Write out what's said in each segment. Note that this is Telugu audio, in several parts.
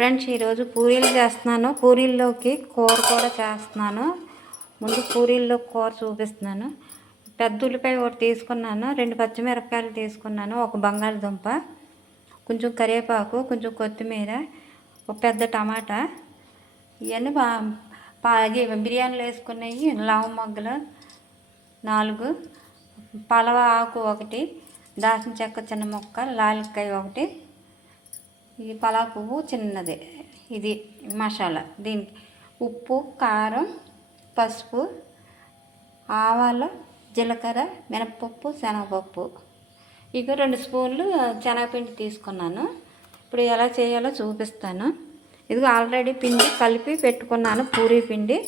ఫ్రెండ్స్ ఈరోజు పూరీలు చేస్తున్నాను. పూరీల్లోకి కూర కూడా చేస్తున్నాను. ముందు పూరీల్లో కూర చూపిస్తున్నాను. పెద్ద ఉల్లిపాయ ఒకటి తీసుకున్నాను, 2 పచ్చిమిరపకాయలు తీసుకున్నాను, ఒక బంగాళదుంప, కొంచెం కరివేపాకు, కొంచెం కొత్తిమీర, ఒక పెద్ద టమాటా, ఇవన్నీ బిర్యానీలో వేసుకున్నాయి. లవంగ మొగ్గలు 4, పలవ ఆకు 1, దాల్చిన చెక్క చిన్న ముక్క, లాలికాయ 1, ఈ పలావ్ పువ్వు చిన్నది. ఇది మసాలా. దీనికి ఉప్పు, కారం, పసుపు, ఆవాలు, జీలకర్ర, మినపప్పు, శనగపప్పు, ఇక 2 స్పూన్లు శనగపిండి తీసుకున్నాను. ఇప్పుడు ఎలా చేయాలో చూపిస్తాను. ఇదిగో ఆల్రెడీ పిండి కలిపి పెట్టుకున్నాను, పూరీ పిండి.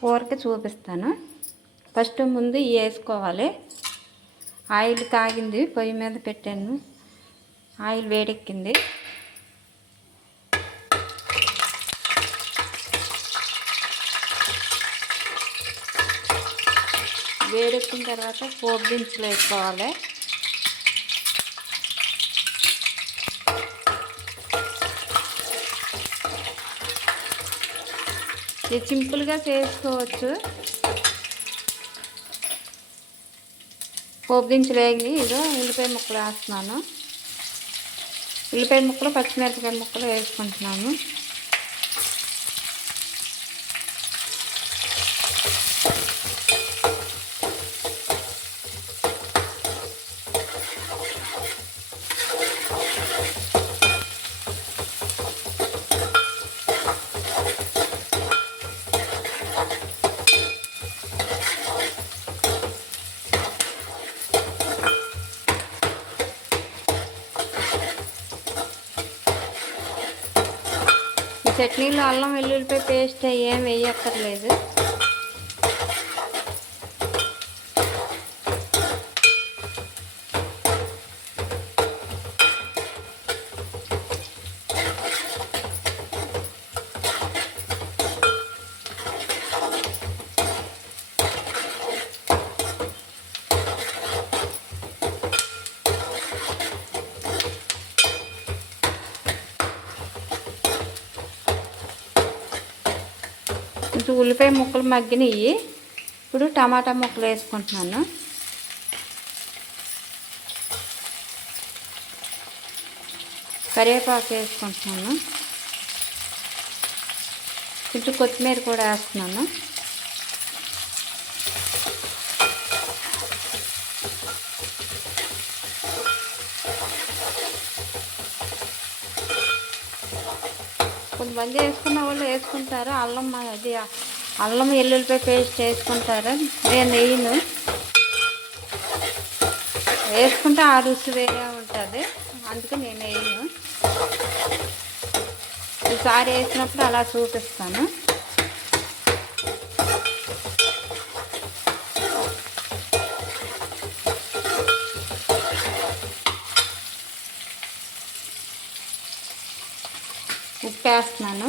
కూరకి చూపిస్తాను. ఫస్ట్ ముందు వేసుకోవాలి. ఆయిల్ కాగింది, పొయ్యి మీద పెట్టాను, ఆయిల్ వేడెక్కింది. వేడెక్కిన తర్వాత పోపు దినుసులు వేసుకోవాలి. ఇది సింపుల్గా చేసుకోవచ్చు. పోపు దినుసులు వేగి ఇదో ఉల్లిపాయ ముక్కలు వేస్తున్నాను. ఉల్లిపాయ ముక్కలు, పచ్చిమిరపకాయ ముక్కలు వేసుకుంటున్నాను. చట్నీలో అల్లం వెల్లుల్లిపాయ పేస్ట్ ఏం వేయక్కర్లేదు. కొంచెం ఉల్లిపాయ ముక్కలు మగ్గినవి. ఇప్పుడు టమాటా ముక్కలు వేసుకుంటున్నాను. కరివేపాకు వేసుకుంటున్నాను. కొంచెం కొత్తిమీర కూడా వేస్తున్నాను. కొంతమంది వేసుకున్న వాళ్ళు వేసుకుంటారు, అల్లం వెల్లుల్లిపాయ పేస్ట్ వేసుకుంటారు. నేను వేయను. వేసుకుంటే ఆ రుచి వేరే ఉంటుంది, అందుకే నేను వేయను. ఈసారి వేసినప్పుడు అలా చూపిస్తాను. ఉప్పు వేస్తున్నాను.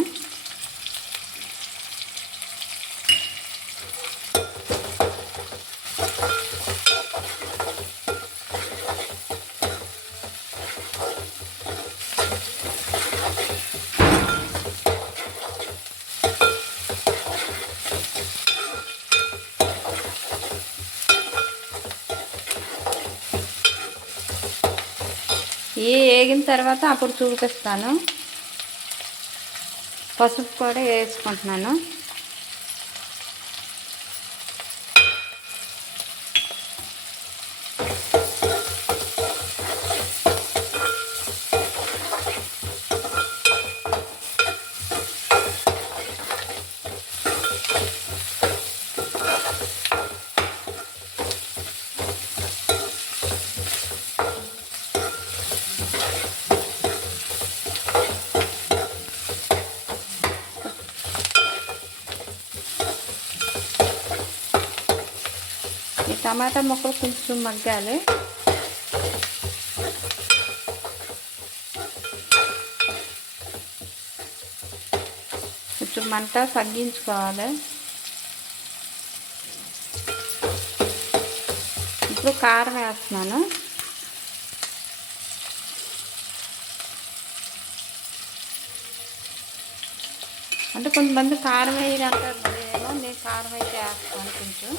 వేగిన తర్వాత అప్పుడు చూపిస్తాను. పసుపు కూడా వేసుకుంటున్నాను. ఈ టమాటా ముక్కలు కొంచెం మగ్గాలి. కొంచెం మంట తగ్గించుకోవాలి. ఇప్పుడు కారం వేస్తున్నాను. అంటే కొంతమంది కారం వేయరు అంటారు, ఏమో నేను కారం అయితే వేస్తాను కొంచెం.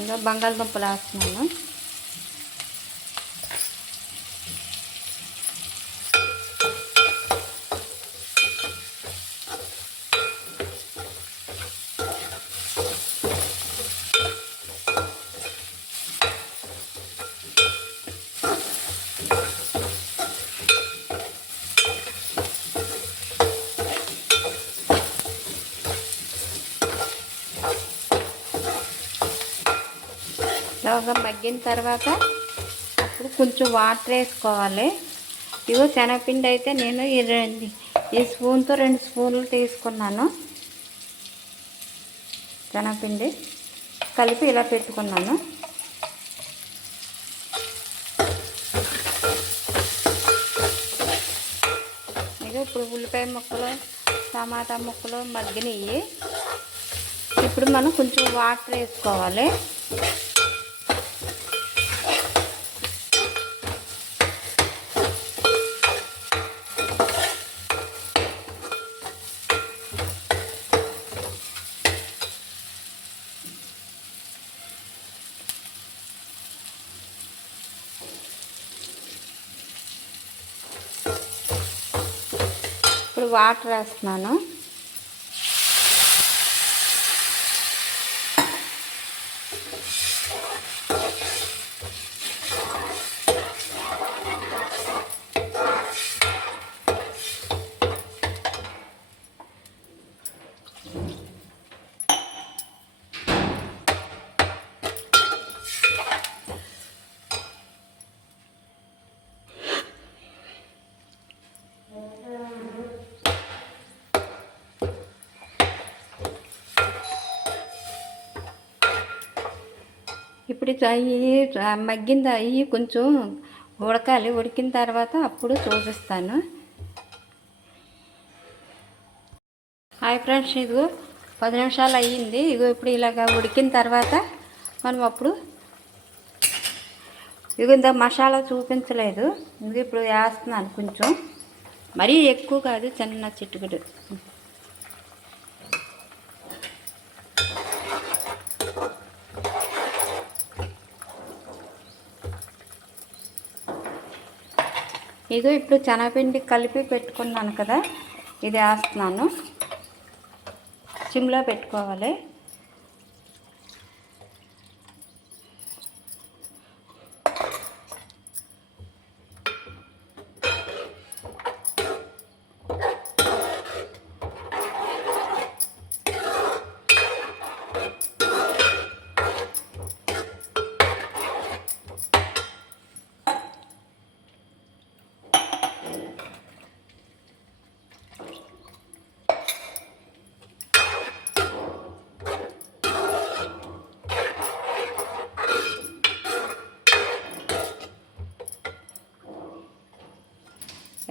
ఇంకా బంగాళదుంపలు వేస్తున్నాను. బాగా మగ్గిన తర్వాత అప్పుడు కొంచెం వాటర్ వేసుకోవాలి. ఇగో శనగపిండి అయితే నేను ఈ స్పూన్తో 2 స్పూన్లు తీసుకున్నాను. శనగపిండి కలిపి ఇలా పెట్టుకున్నాను. ఇక ఇప్పుడు ఉల్లిపాయ ముక్కలు టమాటా ముక్కలు మగ్గినవి. ఇప్పుడు మనం కొంచెం వాటర్ వేసుకోవాలి. ఇప్పుడు వాటర్ వేస్తున్నాను. ఇప్పుడు మగ్గింది అవి కొంచెం ఉడకాలి. ఉడికిన తర్వాత అప్పుడు చూపిస్తాను. హాయ్ ఫ్రెండ్స్, ఇదిగో 10 నిమిషాలు అయ్యింది. ఇగో ఇప్పుడు ఇలాగ ఉడికిన తర్వాత మనం అప్పుడు ఇగో ఇంత మసాలా చూపించలేదు. ఇది ఇప్పుడు వేస్తున్నాను. కొంచెం మరీ ఎక్కువ కాదు, చిన్న చిట్టుకుడు. ఇదో ఇప్పుడు శనగపిండి కలిపి పెట్టుకున్నాను కదా, ఇది వేస్తున్నాను. సిమ్లో పెట్టుకోవాలి.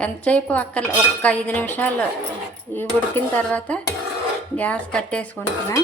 ఎంతసేపు ఒక 5 నిమిషాలు ఉడికిన తర్వాత గ్యాస్ కట్టేసుకుంటున్నా.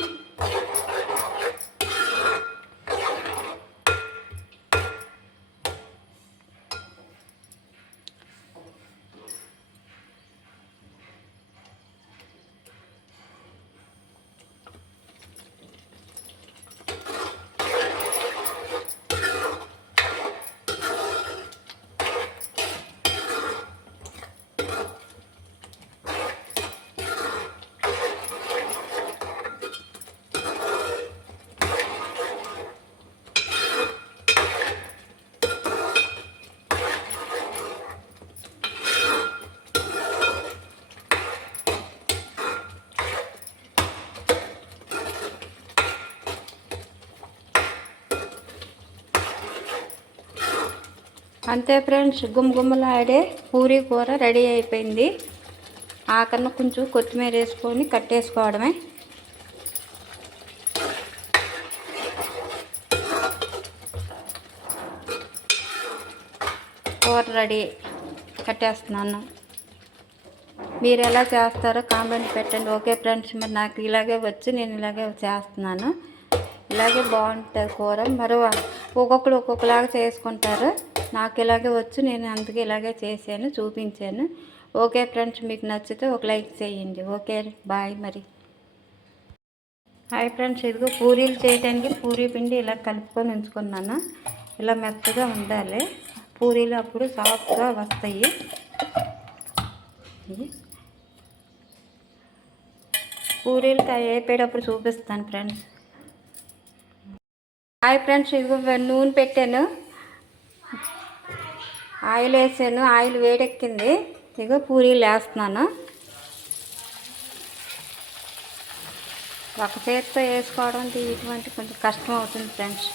అంతే ఫ్రెండ్స్, గుమ్మగుమ్మలాడే పూరీ కూర రెడీ అయిపోయింది. ఆకన్నా కొంచెం కొత్తిమీర వేసుకొని కట్టేసుకోవడమే. కూర రెడీ, కట్టేస్తున్నాను. మీరు ఎలా చేస్తారో కామెంట్ పెట్టండి. ఓకే ఫ్రెండ్స్, మరి నాకు ఇలాగే వచ్చి నేను ఇలాగే చేస్తున్నాను. ఇలాగే బాగుంటుంది కూర. మరి ఒక్కొక్కరు ఒక్కొక్కలాగా చేసుకుంటారు. నాకు ఇలాగే వచ్చు, నేను అందుకే ఇలాగే చేశాను, చూపించాను. ఓకే ఫ్రెండ్స్, మీకు నచ్చితే ఒక లైక్ చేయండి. Okay bye. మరి హాయ్ ఫ్రెండ్స్, ఇదిగో పూరీలు చేయడానికి పూరీ పిండి ఇలా కలుపుకొని ఉంచుకున్నాను. ఇలా మెత్తగా ఉండాలి పూరీలు, అప్పుడు సాఫ్ట్గా వస్తాయి. పూరీలు వేపేటప్పుడు చూపిస్తాను ఫ్రెండ్స్. హాయ్ ఫ్రెండ్స్, ఇదిగో నూనె పెట్టాను, ఆయిల్ వేసాను, ఆయిల్ వేడెక్కింది. ఇదిగో పూరీలు వేస్తున్నాను. ఒక చేతితో వేసుకోవడం ఇటువంటి కొంచెం కష్టం అవుతుంది ఫ్రెండ్స్.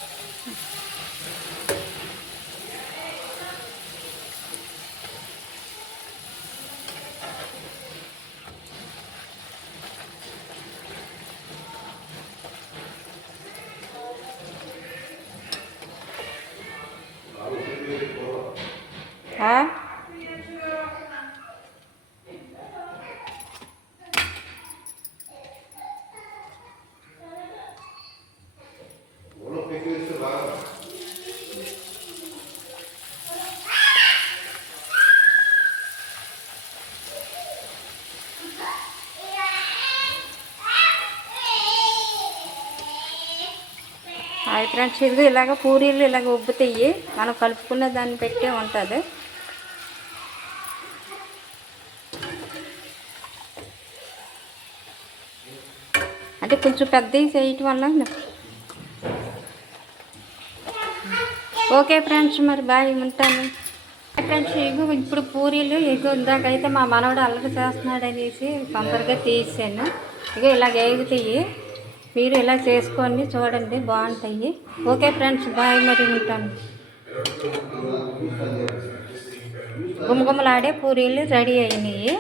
హాయ్ ఫ్రెండ్స్, ఇదిగో ఇలాగ పూరీలు ఇలాగ ఉబ్బుతాయి. మనం కలుపుకున్న దాన్ని పెట్టే ఉంటుంది. అంటే కొంచెం పెద్దవి చేయటం వల్ల. ఓకే ఫ్రెండ్స్, మరి బాయ్, ఉంటాను. ఫ్రెండ్స్, ఇప్పుడు పూరీలు ఇందాకైతే మా మనవడు అల్లరి చేస్తున్నాడు అనేసి తొందరగా తీసాను. ఇలాగ వేగుతాయి. మీరు ఇలా చేసుకోండి, చూడండి, బాగుంటాయి. ఓకే ఫ్రెండ్స్, బాయ్, మరి ఉంటాను. గుమగుమలాడే పూరీలు రెడీ అయినాయి.